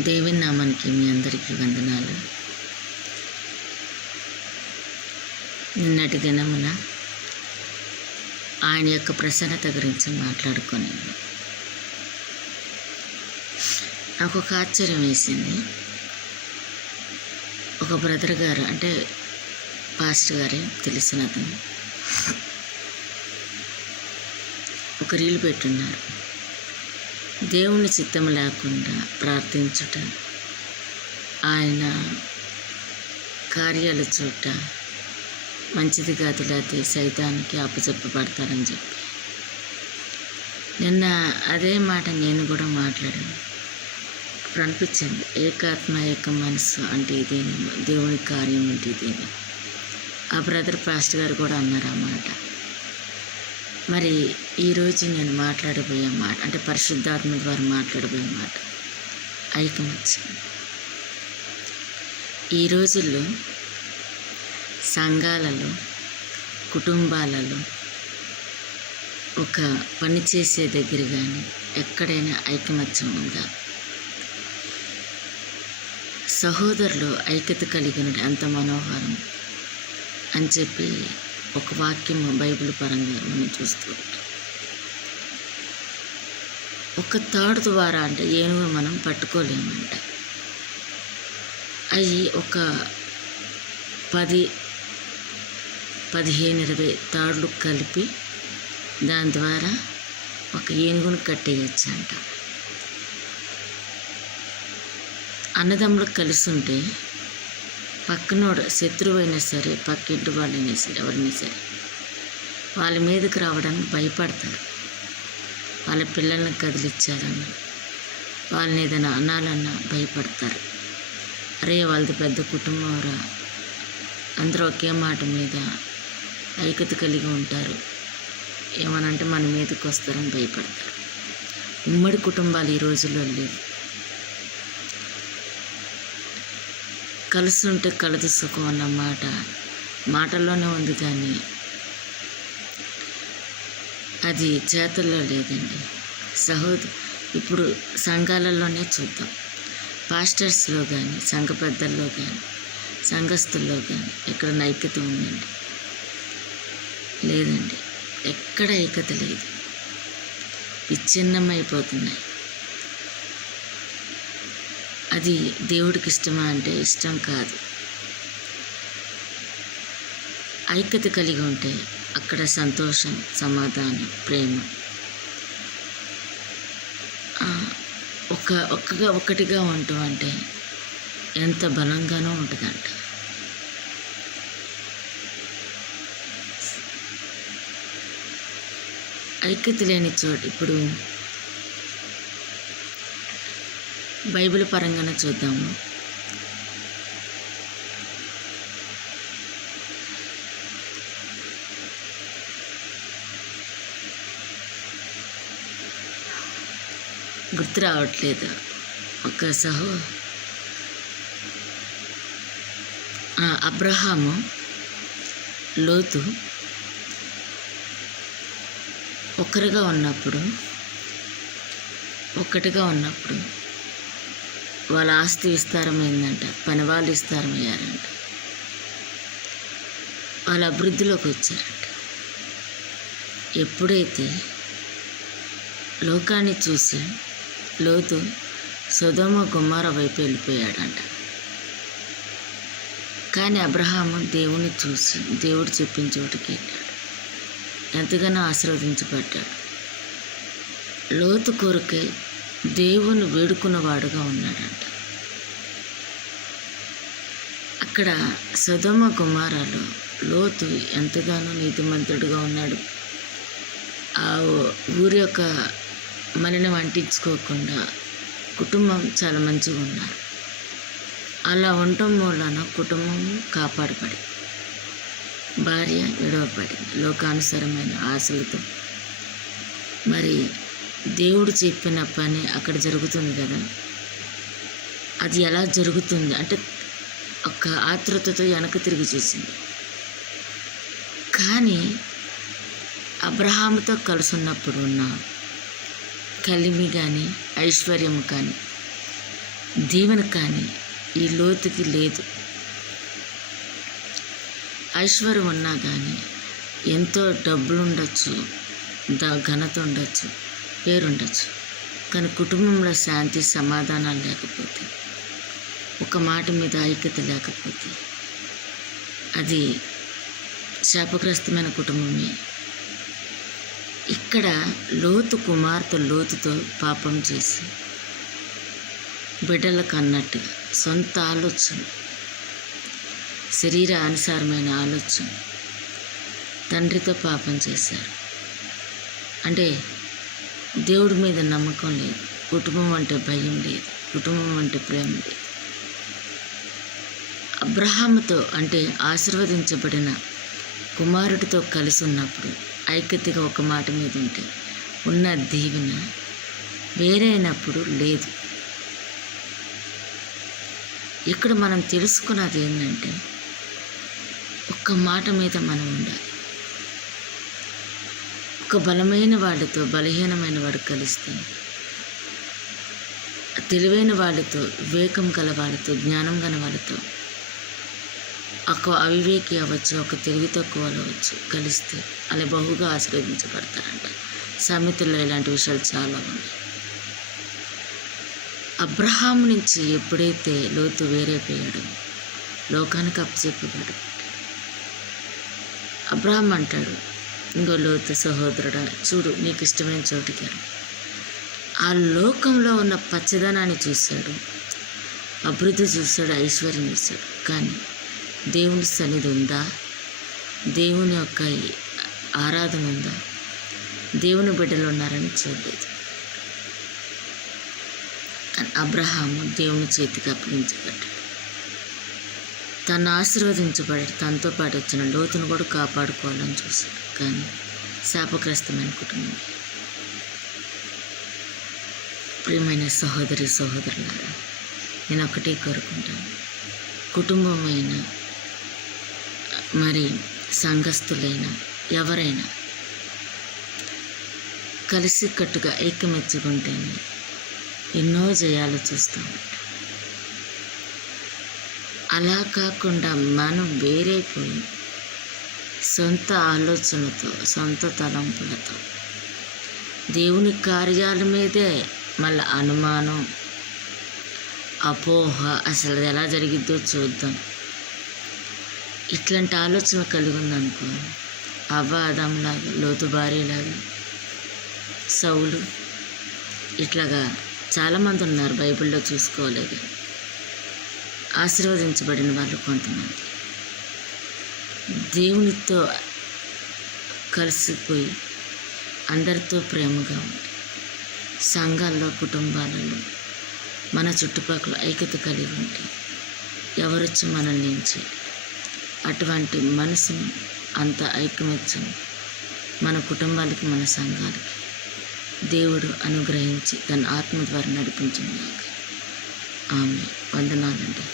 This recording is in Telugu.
దేవుని నామానికి మీ అందరికీ వందనాలు. నిన్నటి దినమున ఆయన యొక్క ప్రసన్నత గురించి మాట్లాడుకొని నాకు ఒక ఆశ్చర్యం వేసింది. ఒక బ్రదర్ గారు, అంటే పాస్టర్ గారే తెలిసిన అతను, ఒక రీల్ పెట్టున్నారు. దేవుని చిత్తం లేకుండా ప్రార్థించుట, ఆయన కార్యాలు చూట మంచిది కాదు, లేకపోతే సైతానికి అప్పచెప్పబడతారని చెప్పి నిన్న అదే మాట నేను కూడా మాట్లాడాను. ఇప్పుడు అనిపించింది, ఏకాత్మ ఏక మనసు అంటే ఇదేమి, దేవుని కార్యం అంటే ఇదేమి. ఆ బ్రదర్ పాస్టర్ గారు కూడా అన్నారు ఆ మాట. మరి ఈరోజు నేను మాట్లాడబోయే మాట, అంటే పరిశుద్ధాత్మ ద్వారా మాట్లాడబోయే మాట ఐకమత్యం. ఈ రోజుల్లో సంఘాలలో, కుటుంబాలలో, ఒక పని చేసే దగ్గర కానీ ఎక్కడైనా ఐకమత్యం ఉందా? సహోదరులు ఐక్యత కలిగిన అంత మనోహరం అని చెప్పి ఒక వాక్యం బైబిల్ పరంగా మనం చూస్తూ ఉంటాం. ఒక తాడు ద్వారా అంటే ఏనుగు మనం పట్టుకోలేమంట. అవి ఒక 10, 15, 20 తాడులు కలిపి దాని ద్వారా ఒక ఏనుగును కట్టేయచ్చు అంట. అన్నదమ్ములు కలిసి ఉంటే పక్కనోడు శత్రువైనా సరే, పక్కింటి వాళ్ళైనా సరే, ఎవరైనా సరే వాళ్ళ మీదకి రావడానికి భయపడతారు. వాళ్ళ పిల్లల్ని కదిలిచ్చారన్నా, వాళ్ళని ఏదైనా అనాలన్నా భయపడతారు. అరే వాళ్ళది పెద్ద కుటుంబం రా, అందరూ ఒకే మాట మీద ఐక్యత కలిగి ఉంటారు, ఏమనంటే మన మీదకి వస్తారని భయపడతారు. ఉమ్మడి కుటుంబాలు ఈ రోజుల్లో లేవు. కలిసి ఉంటే కలదు సుఖం అన్న మాట మాటల్లోనే ఉంది, కానీ అది చేతుల్లో లేదండి. ఇప్పుడు సంఘాలలోనే చూద్దాం, పాస్టర్స్లో కానీ, సంఘ పెద్దల్లో కానీ, సంఘస్థుల్లో కానీ ఎక్కడ ఐక్యత ఉందండి? లేదండి, ఎక్కడ ఐక్యత లేదు. విచ్ఛిన్నమైపోతున్నాయి. అది దేవుడికి ఇష్టమా అంటే ఇష్టం కాదు. ఐక్యత కలిగి ఉంటే అక్కడ సంతోషం, సమాధానం, ప్రేమ ఒకటిగా ఉండటం అంటే ఎంత బలంగానో ఉంటుందంట. ఐక్యత లేని చోటు ఇప్పుడు బైబిల్ పరంగానే చూద్దాము. గుర్తు రావట్లేదు. ఒక అబ్రహాము, లోతు ఒక్కటిగా ఉన్నప్పుడు వాళ్ళ ఆస్తి విస్తారమైందంట, పని వాళ్ళు విస్తారమయ్యారంట, వాళ్ళ అభివృద్ధిలోకి వచ్చారంట. ఎప్పుడైతే లోకాన్ని చూసి లోతు సొదొమ గొమొర్రా వైపు వెళ్ళిపోయాడంట. కానీ అబ్రహాము దేవుని చూసి దేవుడు చెప్పిన చోటుకి వెళ్ళాడు, ఎంతగానో ఆశీర్వదించబడ్డాడు. లోతు కొరకే దేవుని వేడుకున్నవాడుగా ఉన్నాడంట. అక్కడ సొదొమ గొమొర్రాలో లోతు ఎంతగానో నీతిమంతుడుగా ఉన్నాడు. ఆ ఊరి యొక్క మలినం అంటించుకోకుండా కుటుంబం చాలా మంచిగా ఉన్నారు. అలా ఉండటం వలన కుటుంబం కాపాడబడి, భార్య విడవబడింది లోకానుసారమైన ఆశలతో. మరి దేవుడు చెప్పిన పని అక్కడ జరుగుతుంది కదా, అది ఎలా జరుగుతుంది అంటే ఒక ఆతృతతో వెనక్కి తిరిగి చూసింది. కానీ అబ్రహాముతో కలిసి ఉన్నప్పుడు ఉన్న కలిమి కానీ, ఐశ్వర్యము కానీ, దీవెన కానీ ఈ లోతుకి లేదు. ఐశ్వర్యం ఉన్నా కానీ, ఎంతో డబ్బులు ఉండొచ్చు, ఘనత ఉండొచ్చు, పేరుండొచ్చు, కానీ కుటుంబంలో శాంతి సమాధానాలు లేకపోతే, ఒక మాట మీద ఐక్యత లేకపోతే అది శాపగ్రస్తమైన కుటుంబమే. ఇక్కడ లోతు కుమార్తె లోతుతో పాపం చేసి బిడ్డలకు అన్నట్టుగా సొంత ఆలోచన, శరీర అనుసారమైన ఆలోచన తండ్రితో పాపం చేశారు. అంటే దేవుడి మీద నమ్మకం లేదు, కుటుంబం అంటే భయం లేదు, కుటుంబం అంటే ప్రేమ లేదు. అబ్రహాముతో అంటే ఆశీర్వదించబడిన కుమారుడితో కలిసి ఉన్నప్పుడు ఐక్యతగా ఒక మాట మీద ఉంటే ఉన్న దీవెన వేరైనప్పుడు లేదు. ఇక్కడ మనం తెలుసుకున్నది ఏంటంటే, ఒక్క మాట మీద మనం ఉండాలి. ఒక బలమైన వాళ్ళతో బలహీనమైన వాడు కలిస్తే, తెలివైన వాళ్ళతో, వివేకం గల వాళ్ళతో, జ్ఞానం గల వాళ్ళతో, ఒక అవివేకి అవ్వచ్చు, ఒక తెలివి తక్కువ అవ్వచ్చు, కలిస్తే అలా బహుగా ఆశీర్వదించబడతారంట. సామెతల్లో ఇలాంటి విషయాలు చాలా ఉన్నాయి. అబ్రహాం నుంచి ఎప్పుడైతే లోతు వేరైపోయాడో లోకానికి అప్పచెప్పబడు. అబ్రహాం అంటాడు, ఇంకో లోతు సహోదరుడా, చూడు నీకు ఇష్టమైన చోటికి. ఆ లోకంలో ఉన్న పచ్చదనాన్ని చూశాడు, అభివృద్ధి చూశాడు, ఐశ్వర్యం చూశాడు, కానీ దేవుని సన్నిధి ఉందా, దేవుని యొక్క ఆరాధన ఉందా, దేవుని బిడ్డలు ఉన్నారని చూడలేదు. అబ్రహాము దేవుని చేతికి అప్పగించబడ్డాడు. తను ఆశీర్వదించబడాడు. తనతో పాటు వచ్చిన లోతును కూడా కాపాడుకోవాలని చూశాడు, కానీ శాపగ్రస్తమైన కుటుంబం. ప్రియమైన సహోదరి సహోదరులారా, నేను ఒకటే కోరుకుంటాను, కుటుంబమైన మరి సంఘస్థులైన ఎవరైనా కలిసి కట్టుగా ఐక్యమెచ్చుకుంటేనే ఎన్నో జయాలు చూస్తాం. అలా కాకుండా మనం వేరైపోయి సొంత ఆలోచనతో, సొంత తలంపులతో దేవుని కార్యాల మీదే మళ్ళీ అనుమానం, అపోహ, అసలు ఎలా జరిగిద్దో చూద్దాం, ఇట్లాంటి ఆలోచన కలిగి ఉందనుకో, అవ్వ ఆదాంలాగా, లోతు భార్యలాగా, సౌలు ఇట్లాగా చాలామంది ఉన్నారు బైబిల్లో చూసుకోలేదు. ఆశీర్వదించబడిన వాళ్ళు కొంతమంది దేవునితో కలిసిపోయి అందరితో ప్రేమగా ఉండి సంఘాల్లో, కుటుంబాలలో, మన చుట్టుపక్కల ఐక్యత కలిగి ఉంటే ఎవరొచ్చి మనల్ని ఏం చేయాలి. అటువంటి మనసును, అంత ఐక్యమత్యం మన కుటుంబాలకి, మన సంఘాలకి దేవుడు అనుగ్రహించి తన ఆత్మ ద్వారా నడిపించుగాక. ఆమె వందనాలండి.